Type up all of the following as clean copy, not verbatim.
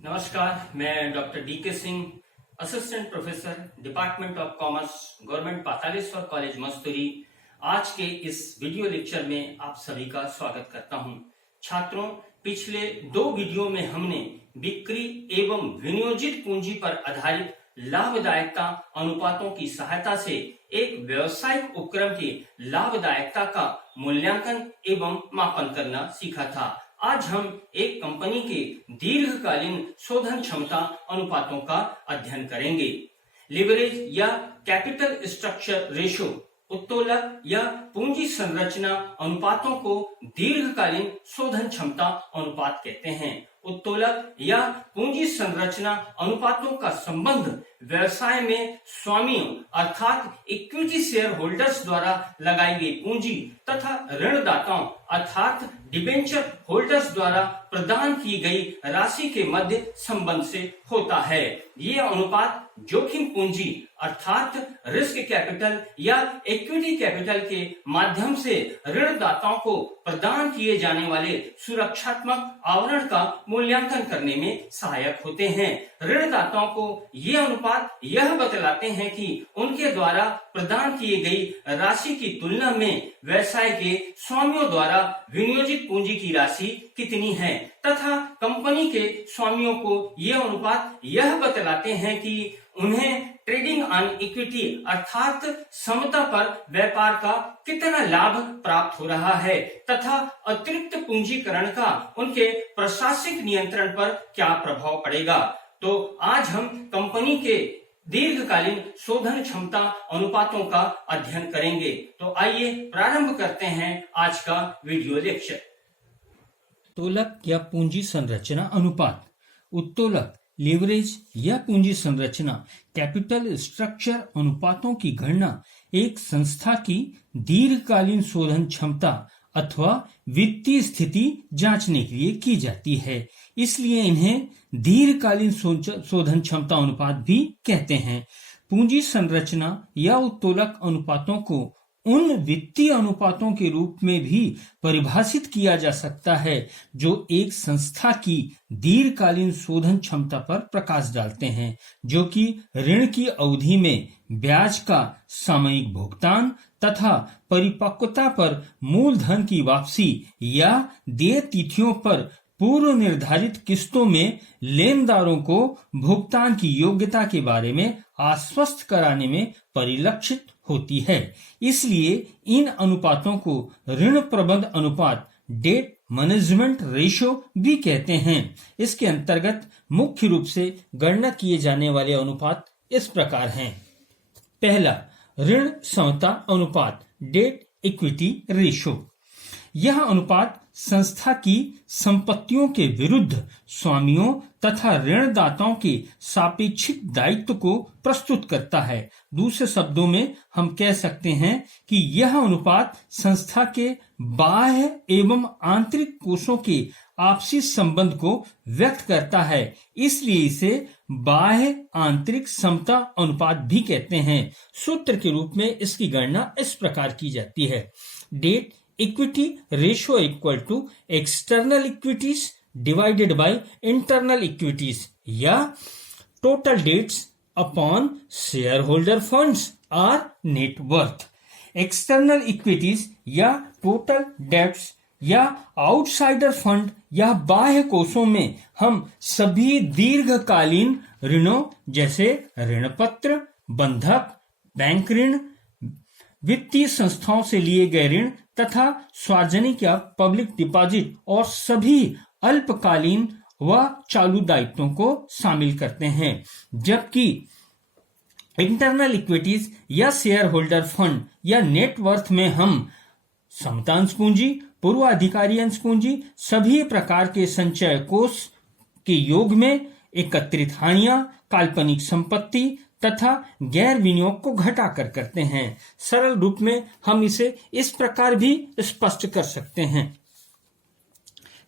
नमस्कार, मैं doctor DK. Singh, assistant professor, department of commerce, government Pataleshwar college Masturi. आज के इस वीडियो लेक्चर में आप सभी का स्वागत करता हूं। छात्रों, पिछले 2 वीडियो में हमने बिक्री एवं विनियोजित पूंजी पर आधारित लाभदायकता अनुपातों की सहायता से एक व्यवसायिक उपक्रम की लाभदायकता का मूल्यांकन एवं मापन करना सीखा था। आज हम एक कंपनी के दीर्घकालीन शोधन क्षमता अनुपातों का अध्ययन करेंगे। लिवरेज या कैपिटल स्ट्रक्चर रेशो, उत्तोलक या पूंजी संरचना अनुपातों को दीर्घकालीन शोधन क्षमता अनुपात कहते हैं। उत्तोलक या पूंजी संरचना अनुपातों का संबंध व्यवसाय में स्वामियों अर्थात इक्विटी शेयर होल्डर्स द्वारा लगाई गई पूंजी तथा ऋणदाताओं अर्थात डिबेंचर होल्डर्स द्वारा प्रदान की गई राशि के मध्य संबंध से होता है। ये अनुपात जोखिम पूंजी अर्थात रिस्क कैपिटल या इक्विटी कैपिटल के माध्यम से ऋणदाताओं को प्रदान किए जाने वाले सुरक्षात्मक आवरण का मूल्यांकन करने में सहायक होते हैं। ऋणदाताओं को ये अनुपात यह बतलाते हैं कि उनके द्वारा प्रदान किए गई राशि की तुलना में व्यवसाय के स्वामियों द्वारा विनियोजित पूंजी की राशि कितनी है तथा कंपनी के स्वामियों को ये अनुपात यह बतलाते हैं कि उन्हें ट्रेडिंग ऑन इक्विटी अर्थात समता पर व्यापार का कितना लाभ प्राप्त हो रहा है तथा अतिरिक्त पूंजीकरण का उनके प्रशासनिक नियंत्रण पर क्या प्रभाव पड़ेगा। तो आज हम कंपनी के दीर्घकालीन शोधन क्षमता अनुपातों का अध्ययन करेंगे। तो आइए प्रारंभ करते हैं आज का वीडियो लेक्चर। उत्तोलक या पूंजी संरचना अनुपात। उत्तोलक लीवरेज या पूंजी संरचना कैपिटल स्ट्रक्चर अनुपातों की गणना एक संस्था की दीर्घकालीन शोधन क्षमता अथवा वित्तीय स्थिति जांचने के लिए की जाती है, इसलिए इन्हें दीर्घकालीन शोधन क्षमता अनुपात भी कहते हैं। पूंजी संरचना या उत्तोलक अनुपातों को उन वित्तीय अनुपातों के रूप में भी परिभाषित किया जा सकता है जो एक संस्था की दीर्घकालीन शोधन क्षमता पर प्रकाश डालते हैं, जो कि ऋण की अवधि में ब्याज का सामयिक भुगतान तथा परिपक्वता पर मूलधन की वापसी या देय तिथियों पर पूर्व निर्धारित किस्तों में लेनदारों को भुगतान की योग्यता के बारे में आश्वस्त कराने में परिलक्षित होती है। इसलिए इन अनुपातों को ऋण प्रबंध अनुपात डेट मैनेजमेंट रेशियो भी कहते हैं। इसके अंतर्गत मुख्य रूप से गणना किए जाने वाले अनुपात इस प्रकार हैं। पहला, ऋण समता अनुपात डेट इक्विटी रेशियो। यह अनुपात संस्था की संपत्तियों के विरुद्ध स्वामियों तथा ऋणदाताओं के सापेक्षिक दायित्व को प्रस्तुत करता है। दूसरे शब्दों में हम कह सकते हैं कि यह अनुपात संस्था के बाह्य एवं आंतरिक कोषों के आपसी संबंध को व्यक्त करता है, इसलिए इसे बाह्य आंतरिक समता अनुपात भी कहते हैं। सूत्र के रूप में इसकी गणना इस प्रकार की जाती है। Debt equity ratio equal to external equities divided by internal equities या total debts upon share holder funds or net worth. External equities या टोटल डेट्स या आउटसाइडर फंड या बाह्य कोषों में हम सभी दीर्घकालीन ऋणों जैसे ऋण पत्र, बंधक, बैंक ऋण, वित्तीय संस्थाओं से लिए गए ऋण तथा सार्वजनिक या पब्लिक डिपॉजिट और सभी अल्पकालीन व चालू दायित्वों को शामिल करते हैं। जबकि इंटरनल इक्विटीज या शेयर होल्डर फंड या नेटवर्थ में हम समतांश पूंजी, पूर्वाधिकारी अंश पूंजी, सभी प्रकार के संचय कोष के योग में एकत्रित हानियां, काल्पनिक संपत्ति तथा गैर विनियोग को घटाकर करते हैं। सरल रूप में हम इसे इस प्रकार भी स्पष्ट कर सकते हैं।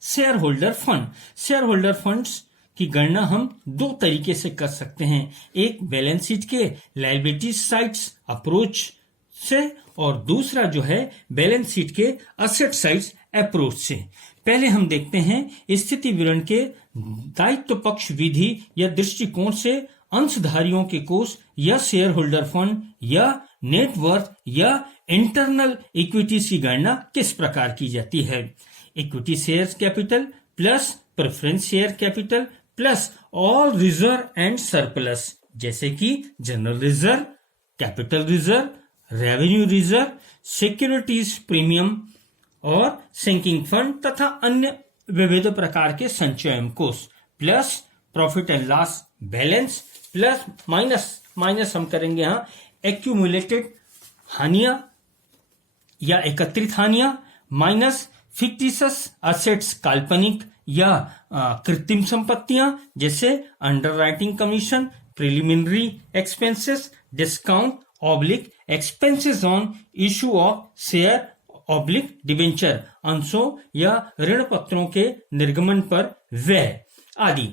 Share holder fund. Share holder funds की गणना हम 2 तरीके से कर सकते हैं। एक बैलेंस शीट के लायबिलिटी साइड्स अप्रोच से और दूसरा जो है बैलेंस शीट के असेट साइड्स अप्रोच से। पहले हम देखते हैं स्थिति विवरण के दायित्व पक्ष विधि या दृष्टिकोण से अंशधारियों के कोष या शेयर होल्डर फंड या नेटवर्थ या इंटरनल इक्विटीज की गणना किस प्रकार की जाती है। Equity share capital plus preference share capital plus all reserve and surplus, जैसे कि general reserve, capital reserve, revenue reserve, securities premium और सिंकिंग फंड तथा अन्य विविध प्रकार के संचयन कोष plus profit and loss balance plus minus हम करेंगे यहाँ एक्यूमुलेटेड हानियां या एकत्रित हानियां माइनस फिक्टिशियस एसेट्स काल्पनिक या कृत्रिम संपत्तियां जैसे underwriting commission, preliminary expenses, discount oblique expenses on issue of share oblique debenture, अंशों या ऋण पत्रों के निर्गमन पर व्यय आदि,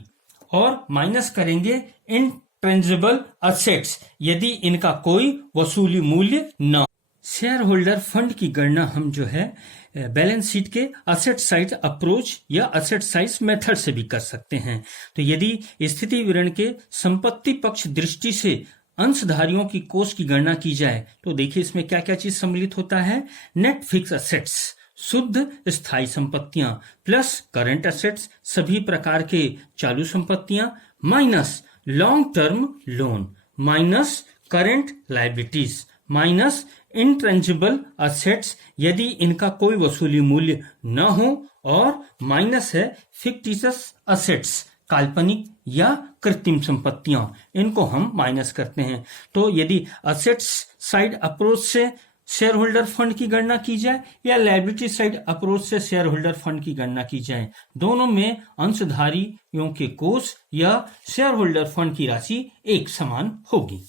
और माइनस करेंगे इनट्रेंजिबल एसेट्स यदि इनका कोई वसूली मूल्य न। शेयर होल्डर फंड की गणना हम जो है बैलेंस शीट के असेट साइड अप्रोच या असेट साइज मेथड से भी कर सकते हैं। तो यदि स्थिति विवरण के संपत्ति पक्ष दृष्टि से अंशधारियों की कोष की गणना की जाए तो देखिए इसमें क्या क्या चीज सम्मिलित होता है। नेट फिक्स एसेट्स शुद्ध स्थायी संपत्तियां प्लस करंट एसेट्स सभी प्रकार के चालू संपत्तियां minus long term loan minus current liabilities minus intangible assets यदि इनका कोई वसूली मूल्य न हो, और माइनस है फिक्टिशियस एसेट्स काल्पनिक या कृत्रिम संपत्तियां, इनको हम माइनस करते हैं। तो यदि एसेट्स साइड अप्रोच से शेयर होल्डर फंड की गणना की जाए या लायबिलिटी साइड अप्रोच से शेयर होल्डर फंड की गणना की जाए, दोनों में अंशधारियों के कोष या शेयर होल्डर फंड की राशि एक समान होगी।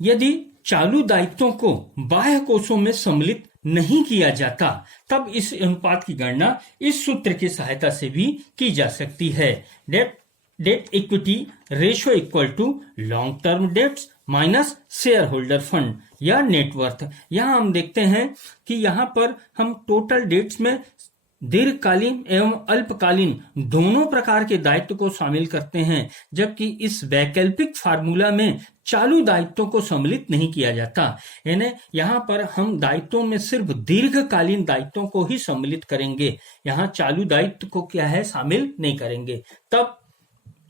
यदि चालू दायित्वों को बाह्य कोषों में सम्मिलित नहीं किया जाता तब इस अनुपात की गणना इस सूत्र की सहायता से भी की जा सकती है। Debt equity ratio equal to long term debts minus shareholder fund या नेटवर्थ। यहां हम देखते हैं कि यहां पर हम टोटल डेट्स में दीर्घकालीन एवं अल्पकालीन दोनों प्रकार के दायित्व को शामिल करते हैं, जबकि इस वैकल्पिक फार्मूला में चालू दायित्वों को सम्मिलित नहीं किया जाता। यानी यहाँ पर हम दायित्वों में सिर्फ दीर्घकालीन दायित्वों को ही सम्मिलित करेंगे, यहाँ चालू दायित्व को क्या है शामिल नहीं करेंगे, तब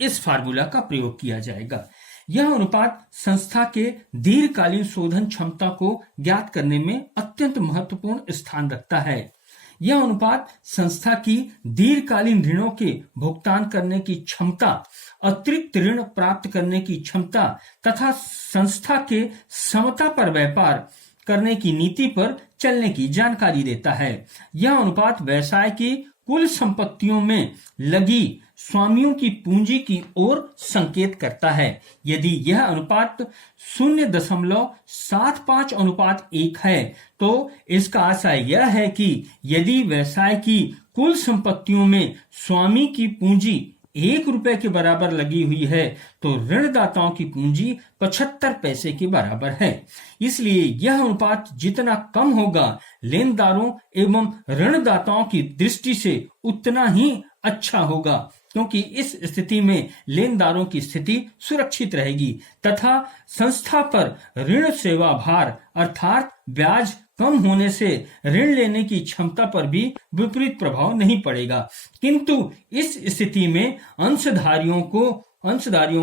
इस फार्मूला का प्रयोग किया जाएगा। यह अनुपात संस्था के दीर्घकालीन शोधन क्षमता को ज्ञात करने में अत्यंत महत्वपूर्ण स्थान रखता है। यह अनुपात संस्था की दीर्घकालीन ऋणों के भुगतान करने की क्षमता, अतिरिक्त ऋण प्राप्त करने की क्षमता तथा संस्था के समता पर व्यापार करने की नीति पर चलने की जानकारी देता है। यह अनुपात व्यवसाय की कुल संपत्तियों में लगी स्वामियों की पूंजी की ओर संकेत करता है। यदि यह अनुपात 0.75:1 है तो इसका आशय यह है कि यदि व्यवसाय की कुल संपत्तियों में स्वामी की पूंजी 1 रुपए के बराबर लगी हुई है तो ऋणदाताओं की पूंजी 75 पैसे के बराबर है। इसलिए यह अनुपात जितना कम होगा लेनदारों एवं ऋणदाताओं की दृष्टि से उतना ही अच्छा होगा, क्योंकि इस स्थिति में लेनदारों की स्थिति सुरक्षित रहेगी तथा संस्था पर ऋण सेवा भार अर्थात ब्याज कम होने से ऋण लेने की क्षमता पर भी विपरीत प्रभाव नहीं पड़ेगा। किंतु इस स्थिति में अंशधारियों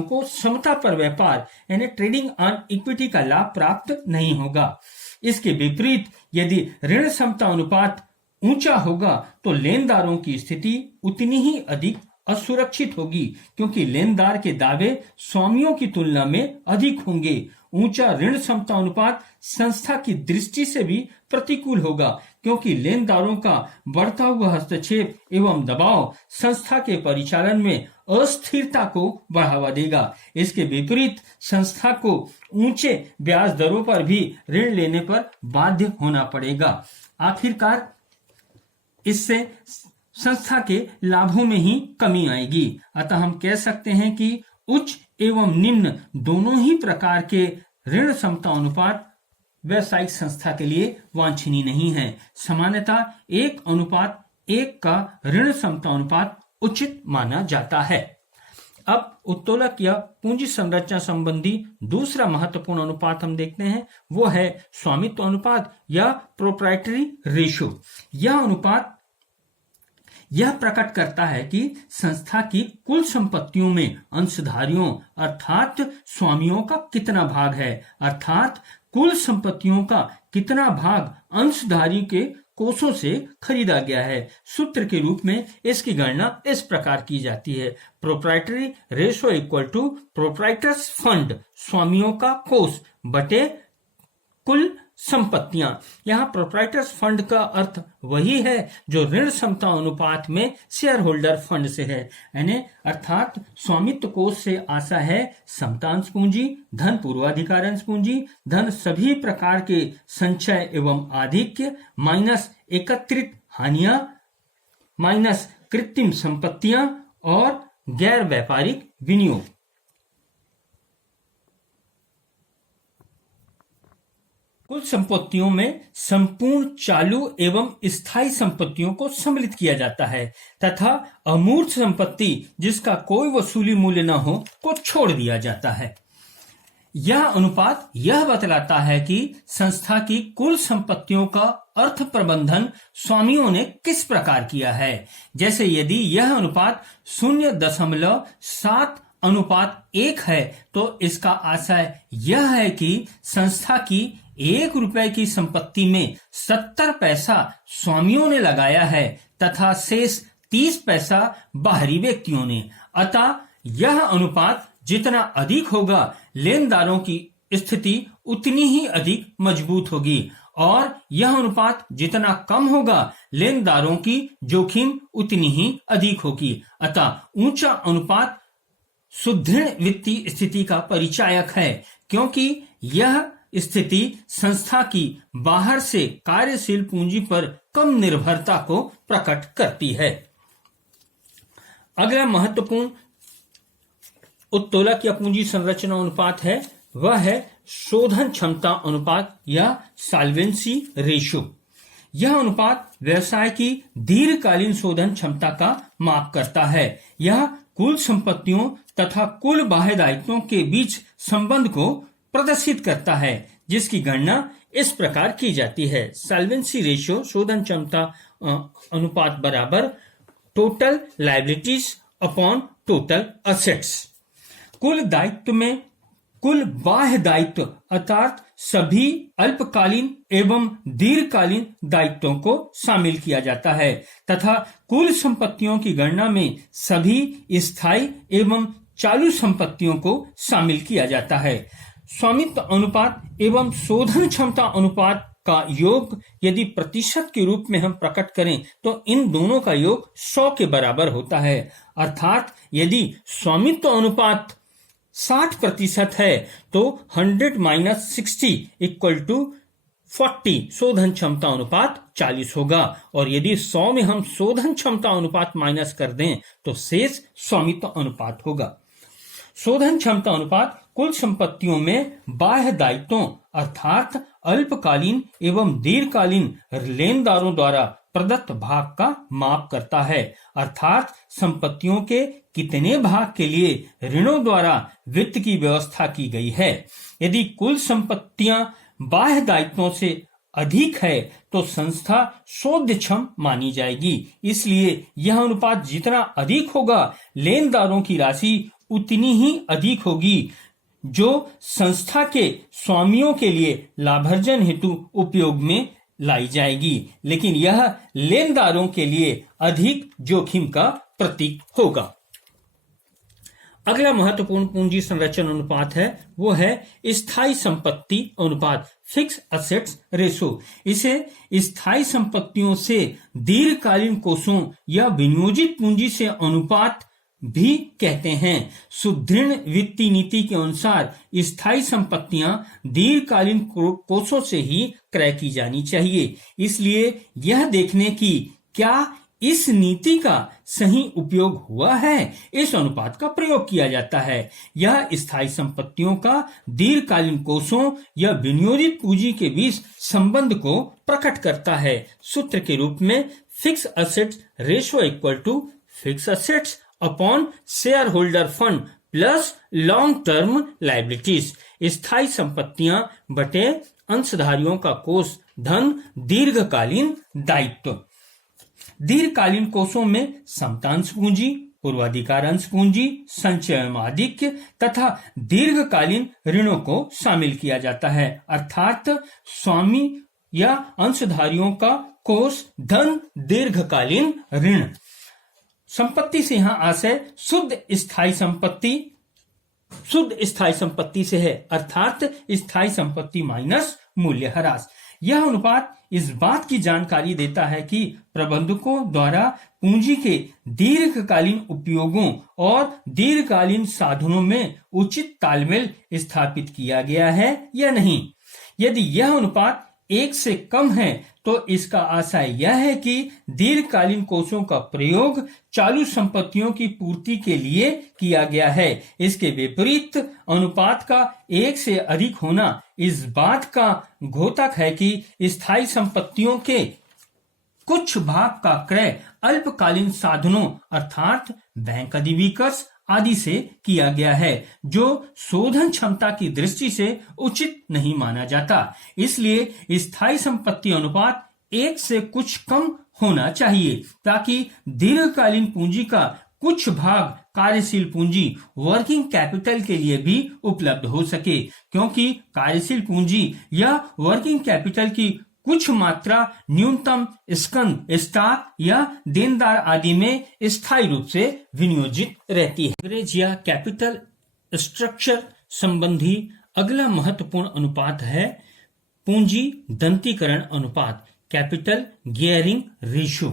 को समता पर व्यापार यानी ट्रेडिंग ऑन इक्विटी का लाभ प्राप्त नहीं होगा। इसके विपरीत यदि ऋण समता अनुपात ऊंचा होगा तो लेनदारों की स्थिति उतनी ही अधिक असुरक्षित होगी, क्योंकि लेनदार के दावे स्वामियों की तुलना में अधिक होंगे। ऊंचा ऋण समता अनुपात संस्था की दृष्टि से भी प्रतिकूल होगा, क्योंकि लेनदारों का बढ़ता हुआ हस्तक्षेप एवं दबाव संस्था के परिचालन में अस्थिरता को बढ़ावा देगा। इसके विपरीत संस्था को ऊंचे ब्याज दरों पर भी ऋण लेने पर बाध्य होना पड़ेगा। आखिरकार इससे संस्था के लाभों में ही कमी आएगी। अतः हम कह सकते हैं कि उच्च एवं निम्न दोनों ही प्रकार के ऋण समता अनुपात व्यवसायिक संस्था के लिए वांछनीय नहीं है। सामान्यतः 1:1 का ऋण समता अनुपात उचित माना जाता है। अब उत्तोलक या पूंजी संरचना संबंधी दूसरा महत्वपूर्ण अनुपात हम देखते हैं, वो है स्वामित्व अनुपात या प्रोप्राइटरी रेशियो। यह अनुपात यह प्रकट करता है कि संस्था की कुल संपत्तियों में अंशधारियों अर्थात स्वामियों का कितना भाग है, अर्थात कुल संपत्तियों का कितना भाग अंशधारी के कोषों से खरीदा गया है। सूत्र के रूप में इसकी गणना इस प्रकार की जाती है, proprietary ratio equal to proprietors fund, स्वामियों का कोष बटे कुल संपत्तियां। यहाँ प्रोप्राइटर्स फंड का अर्थ वही है जो ऋण समता अनुपात में शेयर होल्डर फंड से है, यानी अर्थात स्वामित्व कोष से आशा है समतांश पूंजी, धन पूर्वाधिकारंश पूंजी, धन सभी प्रकार के संचय एवं आधिक्य माइनस एकत्रित हानियां माइनस कृत्रिम संपत्तियां और गैर व्यापारिक विनियोग। कुल संपत्तियों में संपूर्ण चालू एवं स्थायी संपत्तियों को सम्मिलित किया जाता है तथा अमूर्त संपत्ति जिसका कोई वसूली मूल्य न हो को छोड़ दिया जाता है। यह अनुपात यह बतलाता है कि संस्था की कुल संपत्तियों का अर्थ प्रबंधन स्वामियों ने किस प्रकार किया है। जैसे यदि यह अनुपात 0.7:1 है तो इसका आशय यह है कि संस्था की 1 रुपए की संपत्ति में 70 पैसा स्वामियों ने लगाया है तथा शेष 30 पैसा बाहरी व्यक्तियों ने। अतः यह अनुपात जितना अधिक होगा लेनदारों की स्थिति उतनी ही अधिक मजबूत होगी और यह अनुपात जितना कम होगा लेनदारों की जोखिम उतनी ही अधिक होगी। अतः ऊंचा अनुपात सुदृढ़ वित्तीय स्थिति का परिचायक है, क्योंकि यह स्थिति संस्था की बाहर से कार्यशील पूंजी पर कम निर्भरता को प्रकट करती है। अगला महत्वपूर्ण उत्तोलक या पूंजी संरचना अनुपात है, वह है शोधन क्षमता अनुपात या सॉल्वेंसी रेशियो। यह अनुपात व्यवसाय की दीर्घकालीन शोधन क्षमता का माप करता है। यह कुल संपत्तियों तथा कुल बाह्य दायित्वों के बीच संबंध को प्रदर्शित करता है, जिसकी गणना इस प्रकार की जाती है, सॉल्वेंसी रेशियो शोधन क्षमता अनुपात बराबर total liabilities upon total assets. कुल दायित्व में कुल बाह्य दायित्व अर्थात सभी अल्पकालीन एवं दीर्घकालीन दायित्वों को शामिल किया जाता है तथा कुल संपत्तियों की गणना में सभी स्थायी एवं चालू संपत्तियों को शामिल किया जाता है। स्वामित्व अनुपात एवं शोधन क्षमता अनुपात का योग यदि प्रतिशत के रूप में हम प्रकट करें तो इन दोनों का योग 100 के बराबर होता है। अर्थात यदि स्वामित्व अनुपात 60% है तो 100 - 60 = 40 शोधन क्षमता अनुपात 40 होगा और यदि 100 में हम शोधन क्षमता अनुपात माइनस कर दें तो शेष स्वामित्व अनुपात होगा। शोधन क्षमता अनुपात कुल संपत्तियों में बाह्य दायित्वों अर्थात अल्पकालीन एवं दीर्घकालीन लेनदारों द्वारा प्रदत्त भाग का माप करता है, अर्थात संपत्तियों के कितने भाग के लिए ऋणों द्वारा वित्त की व्यवस्था की गई है। यदि कुल संपत्तियां बाह्य दायित्वों से अधिक है तो संस्था शोधक्षम मानी जाएगी। इसलिए यह अनुपात जितना अधिक होगा लेनदारों की राशि उतनी ही अधिक होगी जो संस्था के स्वामियों के लिए लाभार्जन हेतु उपयोग में लाई जाएगी, लेकिन यह लेनदारों के लिए अधिक जोखिम का प्रतीक होगा। अगला महत्वपूर्ण पूंजी संरचना अनुपात है वो है स्थायी संपत्ति अनुपात, फिक्स असेट्स रेशो। इसे स्थायी संपत्तियों से दीर्घकालीन कोषों या विनियोजित पूंजी से अनुपात भी कहते हैं। सुदृढ़ वित्तीय नीति के अनुसार स्थायी संपत्तियां दीर्घकालीन कोषों से ही क्रय की जानी चाहिए। इसलिए यह देखने की क्या इस नीति का सही उपयोग हुआ है, इस अनुपात का प्रयोग किया जाता है। यह स्थायी संपत्तियों का दीर्घकालीन कोषों या विनियोजित पूंजी के बीच संबंध को प्रकट करता है। सूत्र के रूप में fix assets ratio equal to fix assets upon share holder fund plus long term liabilities. स्थायी संपत्तियां बटे अंशधारियों का कोष धन दीर्घकालीन दायित्व। दीर्घकालीन कोषों में समतांश पूंजी, पूर्वाधिकार अंश पूंजी, संचय एवं आधिक्य तथा दीर्घकालीन ऋणों को शामिल किया जाता है, अर्थात स्वामी या अंशधारियों का कोष धन दीर्घकालीन ऋण। संपत्ति से यहां आशय शुद्ध स्थायी संपत्ति से है, अर्थात स्थायी संपत्ति माइनस मूल्यह्रास। यह अनुपात इस बात की जानकारी देता है कि प्रबंधकों द्वारा पूंजी के दीर्घकालीन उपयोगों और दीर्घकालीन साधनों में उचित तालमेल स्थापित किया गया है या नहीं। यदि यह अनुपात 1 से कम है तो इसका आशय यह है कि दीर्घकालीन कोषों का प्रयोग चालू संपत्तियों की पूर्ति के लिए किया गया है। इसके विपरीत अनुपात का 1 से अधिक होना इस बात का द्योतक है कि स्थायी संपत्तियों के कुछ भाग का क्रय अल्पकालीन साधनों अर्थात बैंक अधिविकर्ष आदि से किया गया है, जो शोधन क्षमता की दृष्टि से उचित नहीं माना जाता। इसलिए स्थायी संपत्ति अनुपात 1 से कुछ कम होना चाहिए ताकि दीर्घकालीन पूंजी का कुछ भाग कार्यशील पूंजी वर्किंग कैपिटल के लिए भी उपलब्ध हो सके, क्योंकि कार्यशील पूंजी या वर्किंग कैपिटल की कुछ मात्रा न्यूनतम स्कंद, स्टॉक या देनदार आदि में स्थायी रूप से विनियोजित रहती है। लीवरेज या कैपिटल स्ट्रक्चर संबंधी अगला महत्वपूर्ण अनुपात है पूंजी दंतीकरण अनुपात, कैपिटल गियरिंग रेशियो।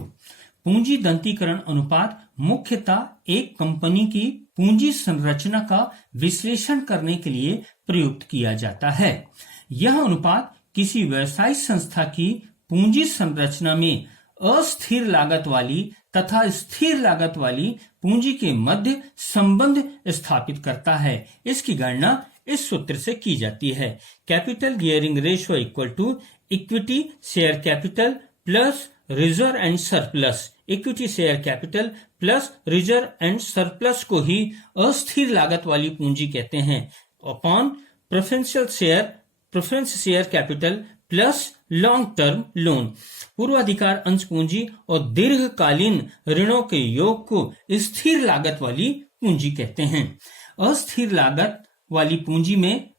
पूंजी दंतीकरण अनुपात मुख्यतः एक कंपनी की पूंजी संरचना का विश्लेषण करने के लिए प्रयुक्त किया जाता है। यह अनुपात किसी व्यवसायिक संस्था की पूंजी संरचना में अस्थिर लागत वाली तथा स्थिर लागत वाली पूंजी के मध्य संबंध स्थापित करता है। इसकी गणना इस सूत्र से की जाती है। Capital gearing ratio equal to equity share capital plus reserve and surplus. Equity share capital plus reserve and surplus को ही अस्थिर लागत वाली पूंजी कहते हैं, upon preference share capital plus long term loan. पूर्वाधिकार अंश पूंजी और दीर्घकालीन ऋणों के योग को स्थिर लागत वाली पूंजी कहते हैं। अस्थिर लागत वाली पूंजी में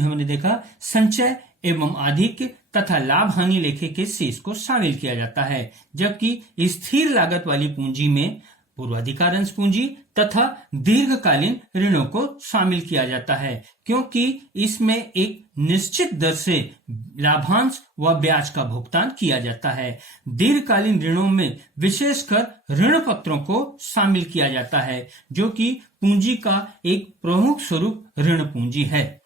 हमने देखा संचय एवं आधिक्य तथा लाभ हानि लेखे के शेष को शामिल किया जाता है, जबकि स्थिर लागत वाली पूंजी में पूर्वाधिकार अंश पूंजी तथा दीर्घकालीन ऋणों को शामिल किया जाता है, क्योंकि इसमें एक निश्चित दर से लाभांश व ब्याज का भुगतान किया जाता है। दीर्घकालीन ऋणों में विशेषकर ऋण पत्रों को शामिल किया जाता है, जो कि पूंजी का एक प्रमुख स्वरूप ऋण पूंजी है।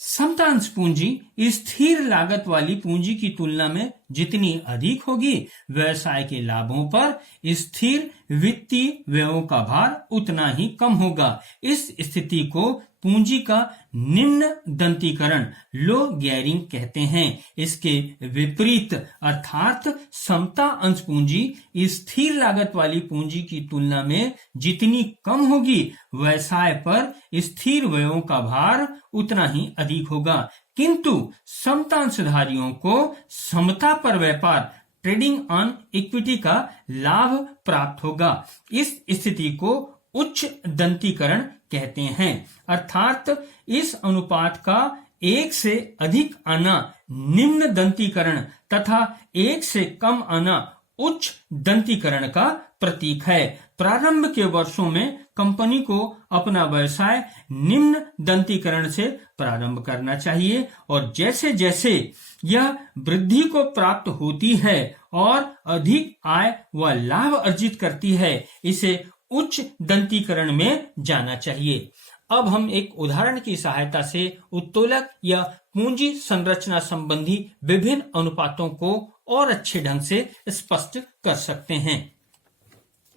समतांश पूंजी स्थिर लागत वाली पूंजी की तुलना में जितनी अधिक होगी, व्यवसाय के लाभों पर स्थिर वित्तीय व्ययों का भार उतना ही कम होगा। इस स्थिति को पूंजी का निम्न दंतीकरण लो गियरिंग कहते हैं। इसके विपरीत अर्थात समता अंश पूंजी स्थिर लागत वाली पूंजी की तुलना में जितनी कम होगी, व्यवसाय पर स्थिर व्ययों का भार उतना ही अधिक होगा, किंतु समता अंशधारियों को समता पर व्यापार ट्रेडिंग ऑन इक्विटी का लाभ प्राप्त होगा। इस स्थिति को उच्च दंतीकरण कहते हैं, अर्थात इस अनुपात का 1 से अधिक आना निम्न दंतीकरण तथा 1 से कम आना उच्च दंतीकरण का प्रतीक है। प्रारंभ के वर्षों में कंपनी को अपना व्यवसाय निम्न दंतीकरण से प्रारंभ करना चाहिए और जैसे जैसे यह वृद्धि को प्राप्त होती है और अधिक आय व लाभ अर्जित करती है, इसे उच्च दंतीकरण में जाना चाहिए। अब हम एक उदाहरण की सहायता से उत्तोलक या पूंजी संरचना संबंधी विभिन्न अनुपातों को और अच्छे ढंग से स्पष्ट कर सकते हैं।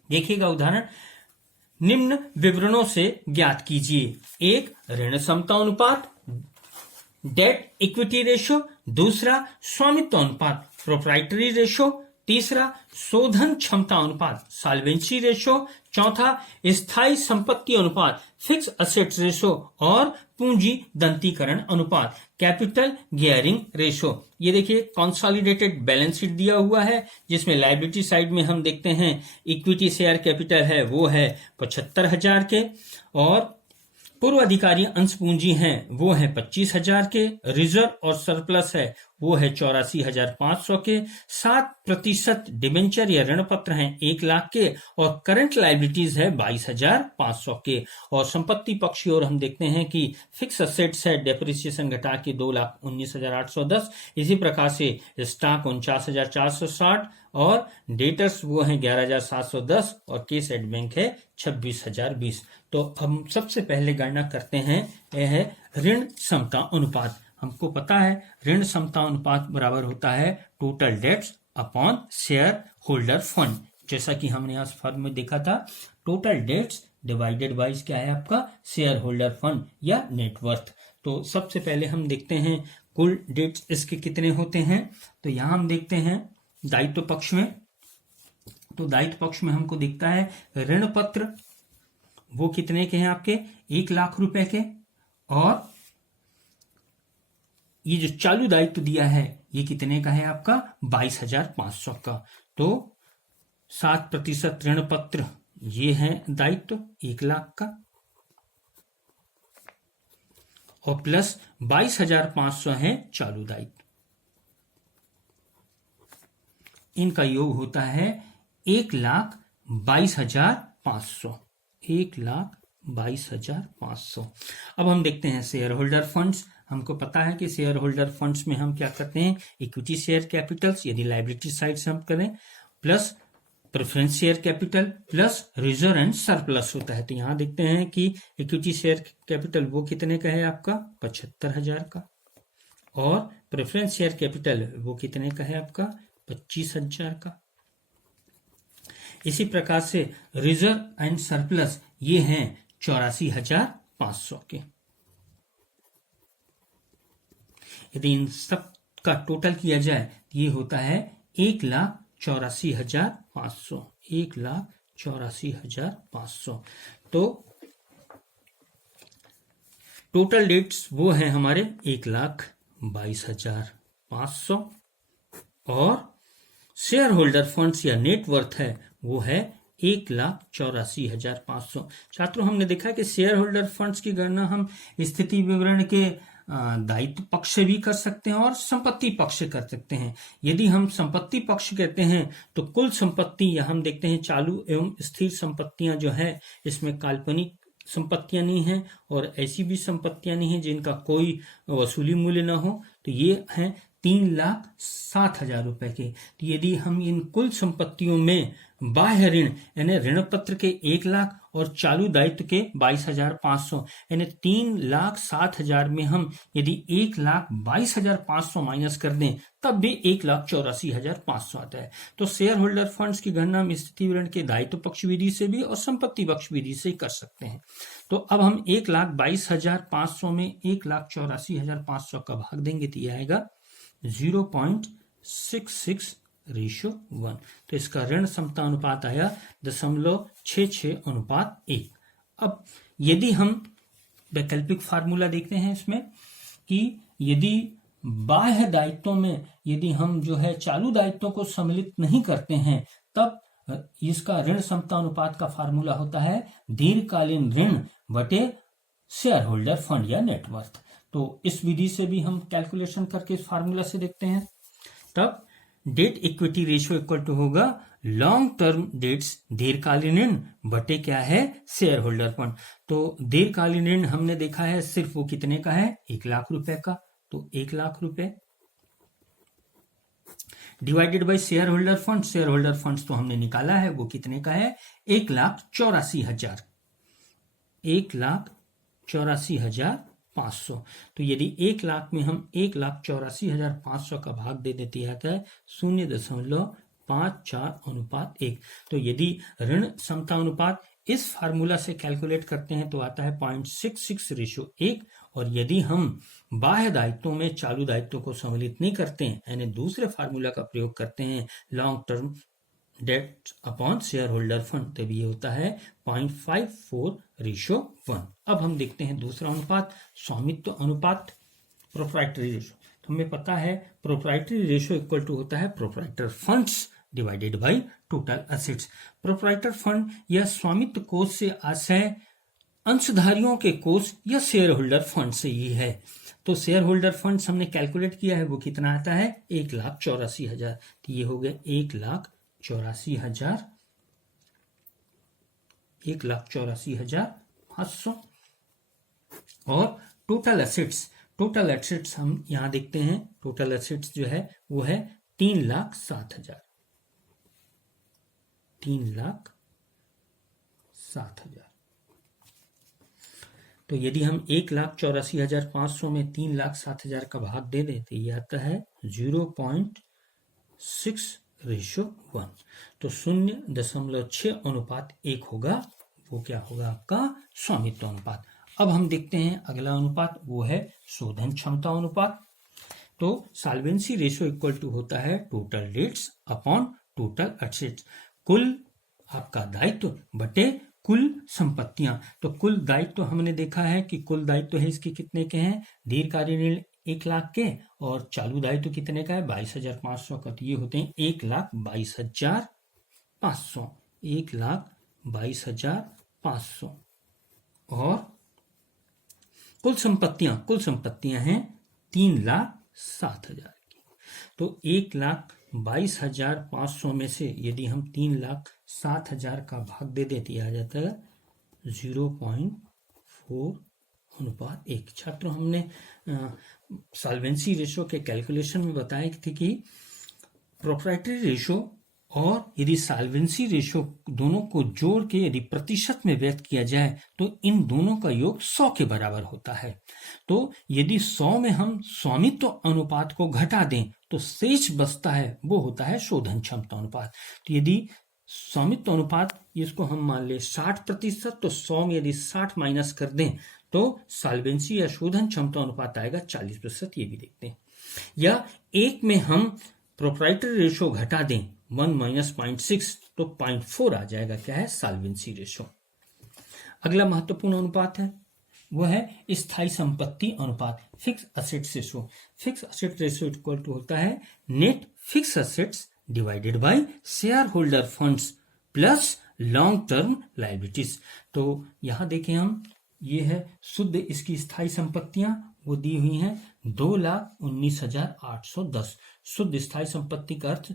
देखिएगा उदाहरण, निम्न विवरणों से ज्ञात कीजिए। एक, ऋण समता अनुपात डेट इक्विटी रेशो, दूसरा स्वामित्व अनुपात प्रोप्राइटरी रेशो, तीसरा शोधन क्षमता अनुपात सॉल्वेंसी रेशो, चौथा स्थायी संपत्ति अनुपात फिक्स असेट्स रेशो और पूंजी दंतीकरण अनुपात कैपिटल गियरिंग रेशो। ये देखिए कंसोलिडेटेड बैलेंस शीट दिया हुआ है जिसमें लायबिलिटी साइड में हम देखते हैं इक्विटी शेयर कैपिटल है वो है 75,000 के, और पूर्व अधिकारी अंश पूंजी हैं वो है 25,000 के, रिजर्व और सरप्लस है वो है 84,500 के, 7% डिबेंचर या ऋण पत्र हैं 1 लाख के, और करंट लायबिलिटीज है 22,500 के। और संपत्ति पक्ष की ओर हम देखते हैं कि फिक्स असेट्स है डेप्रिसिएशन घटा के 2,19,810, इसी प्रकार से स्टॉक 49,460 और डेटर्स वो हैं 11,710 और केस एट बैंक है 26,020। तो हम सबसे पहले गणना करते हैं, यह है ऋण समता अनुपात। हमको पता है ऋण समता अनुपात बराबर होता है total debts upon share holder fund. जैसा कि हमने आज फर्म में देखा था, टोटल डेट्स डिवाइडेड बाय क्या है आपका शेयर होल्डर फंड या नेटवर्थ। तो सबसे पहले हम देखते हैं कुल डेट्स इसके कितने होते हैं। तो यहां हम देखते हैं दायित्व पक्ष में, तो दायित्व पक्ष में हमको दिखता है ऋण पत्र वो कितने के हैं आपके 1 लाख रुपए के, और ये जो चालू दायित्व दिया है ये कितने का है आपका 22,500 का। तो 7% ऋण पत्र ये है दायित्व 1 लाख का, और प्लस 22,500 है चालू दायित्व। इनका योग होता है 1,22,500। 1,22,500। अब हम देखते हैं शेयर होल्डर फंड्स। हमको पता है कि शेयर होल्डर फंड्स में हम क्या करते हैं, इक्विटी शेयर कैपिटल्स यदि लायबिलिटी साइड से हम करें, plus preference share capital plus reserve and surplus होता है। तो यहां देखते हैं कि इक्विटी शेयर कैपिटल वो कितने का है आपका 75,000 का, और प्रेफरेंस शेयर कैपिटल वो कितने का है आपका 25,000 का। इसी प्रकार से रिजर्व एंड सरप्लस ये हैं 84,500 के। यदि इन सब का टोटल किया जाए तो ये होता है 1,84,500। 1,84,500। तो टोटल डेट्स वो है हमारे 1,22,500, और शेयर होल्डर फंड्स या नेटवर्थ है वो है 1,84,500। छात्रों हमने देखा कि शेयर होल्डर फंड्स की गणना हम स्थिति विवरण के दायित्व पक्ष से भी कर सकते हैं और संपत्ति पक्ष से कर सकते हैं। यदि हम संपत्ति पक्ष कहते हैं तो कुल संपत्ति या हम देखते हैं चालू एवं स्थिर संपत्तियां जो है इसमें काल्पनिक संपत्तियां नहीं है और ऐसी भी संपत्तियां नहीं है जिनका कोई वसूली मूल्य ना हो। तो ये हैं 3,07,000 रुपए के। तो यदि हम इन कुल संपत्तियों में बाह्य ऋण यानी ऋण पत्र के 1 लाख और चालू दायित्व के 22,500 यानी 3,07,000 में हम यदि 1,22,500 माइनस कर दें तब भी 1,84,500 आता है। तो शेयर होल्डर फंड्स की गणना हम स्थिति विवरण के दायित्व पक्ष विधि से भी और संपत्ति पक्ष विधि से कर सकते हैं। तो अब हम 1,22,500 में 1,84,500 का भाग देंगे तो यह आएगा 0.66:1। तो इसका ऋण समता अनुपात आया 0.66:1। अब यदि हम वैकल्पिक फार्मूला देखते हैं इसमें कि यदि बाह्य दायित्वों में यदि हम जो है चालू दायित्वों को सम्मिलित नहीं करते हैं तब इसका ऋण समता अनुपात का फार्मूला होता है दीर्घकालीन ऋण बटे शेयर होल्डर फंड या नेटवर्थ। तो इस विधि से भी हम कैलकुलेशन करके इस फार्मूला से देखते हैं। तब debt equity ratio equal to होगा लॉन्ग टर्म डेट्स दीर्घकालीन ऋण बटे क्या है शेयर होल्डर फंड। तो दीर्घकालीन ऋण हमने देखा है सिर्फ वो कितने का है 1 लाख रुपए का। तो 1 लाख रुपए divided by shareholder fund. Share holder funds तो हमने निकाला है वो कितने का है 1,84,000। 1,84,500। तो यदि 1 लाख में हम 1,84,500 का भाग दे देते आता है 0.54:1। तो यदि ऋण समता अनुपात इस फार्मूला से कैलकुलेट करते हैं तो आता है 0.66:1। और यदि हम बाह्य दायित्वों में चालू दायित्वों को सम्मिलित नहीं करते हैं यानी दूसरे फार्मूला का प्रयोग करते हैं long term debt upon share holder fund, तब ये होता है 0.54:1। अब हम देखते हैं दूसरा अनुपात, स्वामित्व अनुपात, प्रोप्राइटरी रेशो। तो हमें पता है प्रोप्राइटरी रेशो इक्वल टू होता है proprietor funds divided by total assets. Proprietor fund या स्वामित्व कोष से आशय अंशधारियों के कोष या शेयर होल्डर फंड से ही है। तो शेयर होल्डर फंड हमने कैलकुलेट किया है, वो कितना आता है 1,84,000। तो ये हो गया 1,84,000, 1,84,500। और टोटल एसेट्स हम यहां देखते हैं, टोटल एसेट्स जो है वो है 3,07,000, 3,07,000। तो यदि हम 1,84,500 में 3,07,000 का भाग दे दें तो ये आता है 0.6:1। तो 0.6:1 होगा, वो क्या होगा आपका स्वामित्व अनुपात। अब हम देखते हैं अगला अनुपात, वो है शोधन क्षमता अनुपात। तो सॉल्वेंसी रेशो इक्वल टू होता है total debts upon total assets, कुल आपका दायित्व बटे कुल संपत्तियां। तो कुल दायित्व हमने देखा है कि कुल दायित्व है इसके कितने के हैं, दीर्घकालीन ऋण 1 लाख के और चालू दायित्व कितने का है 22,500 का। तो ये होते हैं 1,22,500, 1,22,500। और कुल संपत्तियां हैं 3,07,000 की। तो 1,22,500 में से यदि हम 3,07,000 का भाग दे देते आ जाता है 0.4:1। छात्र हमने सॉल्वेंसी रेशो के कैलकुलेशन में बताया थी कि प्रोप्राइटरी रेशो और यदि सॉल्वेंसी रेशो दोनों को जोड़ के यदि प्रतिशत में व्यक्त किया जाए तो इन दोनों का योग 100 के बराबर होता है। तो यदि 100 में हम स्वामित्व अनुपात को घटा दें तो शेष बचता है, वो होता है शोधन क्षमता अनुपात। तो यदि स्वामित्व अनुपात इसको हम मान ले 60%, तो 100 में यदि 60 माइनस कर दें तो सॉल्वेंसी या शोधन क्षमता अनुपात आएगा 40%। ये भी देखते हैं। या 1 में हम प्रोप्राइटरी रेशो घटा दें 1 - 0.6 तो 0.4 आ जाएगा, क्या है सॉल्वेंसी रेशो। अगला महत्वपूर्ण अनुपात है वो है स्थायी संपत्ति अनुपात, fix assets ratio. Fix asset ratio equal to होता है net fix assets divided by share holder funds plus long term liabilities. तो यहां देखें हम, ये है शुद्ध इसकी स्थायी संपत्तियां, वो दी हुई हैं 2,19,810। शुद्ध स्थायी संपत्ति का अर्थ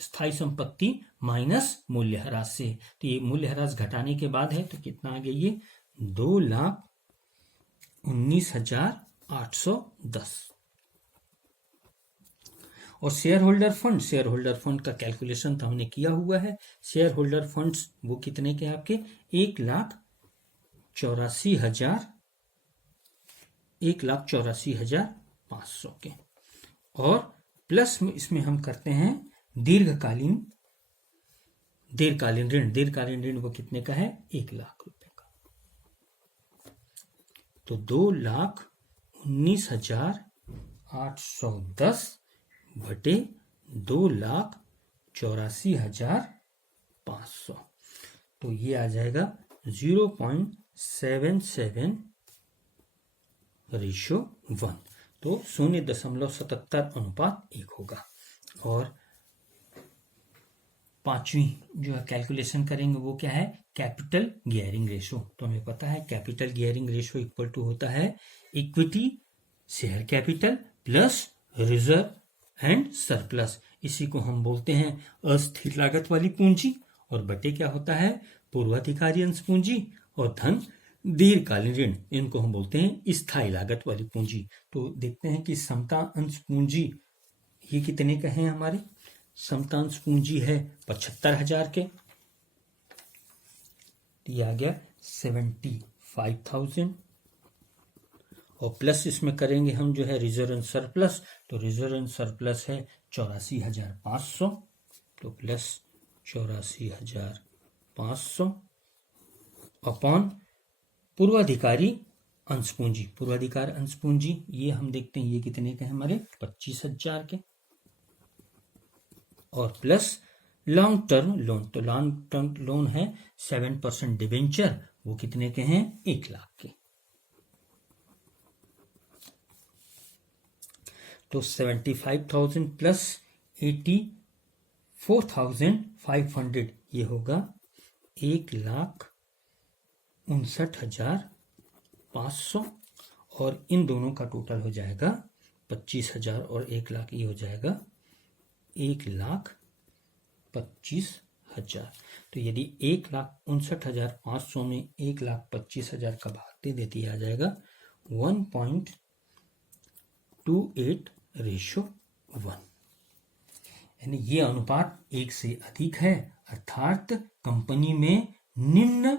स्थायी संपत्ति माइनस मूल्यह्रास से। तो ये मूल्यह्रास घटाने के बाद है तो कितना आ गया ये 2,19,810। और शेयर होल्डर फंड का कैलकुलेशन तो हमने किया हुआ है। शेयर होल्डर फंड्स वो कितने के आपके 1,84,500 के। और प्लस में इसमें हम करते हैं दीर्घकालीन ऋण वो कितने का है 1 लाख रुपए का। तो 2,19,810 बटे 2,84,500। तो ये आ जाएगा 0.77:1। तो 0.77:1 होगा। और पांचवी जो है कैलकुलेशन करेंगे वो क्या है कैपिटल गियरिंग रेशो। तो हमें पता है capital gearing ratio equal to होता है equity share capital plus reserve and surplus. इसी को हम बोलते हैं अस्थिर लागत वाली पूंजी। और बटे क्या होता है पूर्वाधिकारी अंश पूंजी और धन दीर्घकालीन ऋण, इनको हम बोलते हैं स्थायी लागत वाली पूंजी। तो देखते हैं कि समता अंश पूंजी ये कितने का है हमारे, समता अंश पूंजी है 75,000 के। ये आ गया 75,000 और प्लस इसमें करेंगे हम जो है रिजर्व एंड सरप्लस, तो रिजर्व एंड सरप्लस है 84,500, तो प्लस 84,500 अपॉन पूर्वाधिकारी अंश पूंजी, पूर्वाधिकार अंश पूंजी ये हम देखते हैं ये कितने के हैं हमारे 25,000 के, और प्लस लॉन्ग टर्म लोन, तो लॉन्ग टर्म लोन है 7% डिबेंचर, वो कितने के हैं 1 लाख के, तो 75,000 प्लस 84,500 ये होगा 1,59,500, और इन दोनों का टोटल हो जाएगा 25,000 और 1 लाख, ये हो जाएगा 1,25,000। तो यदि 1,59,500 में 1,25,000 का भाग दे देती आ जाएगा 1.28:1, यानी ये अनुपात 1 से अधिक है, अर्थात कंपनी में निम्न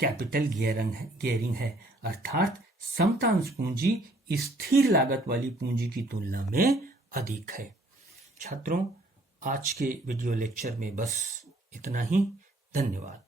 कैपिटल गियरिंग है, अर्थात समतांश पूंजी स्थिर लागत वाली पूंजी की तुलना में अधिक है। छात्रों, आज के वीडियो लेक्चर में बस इतना ही। धन्यवाद।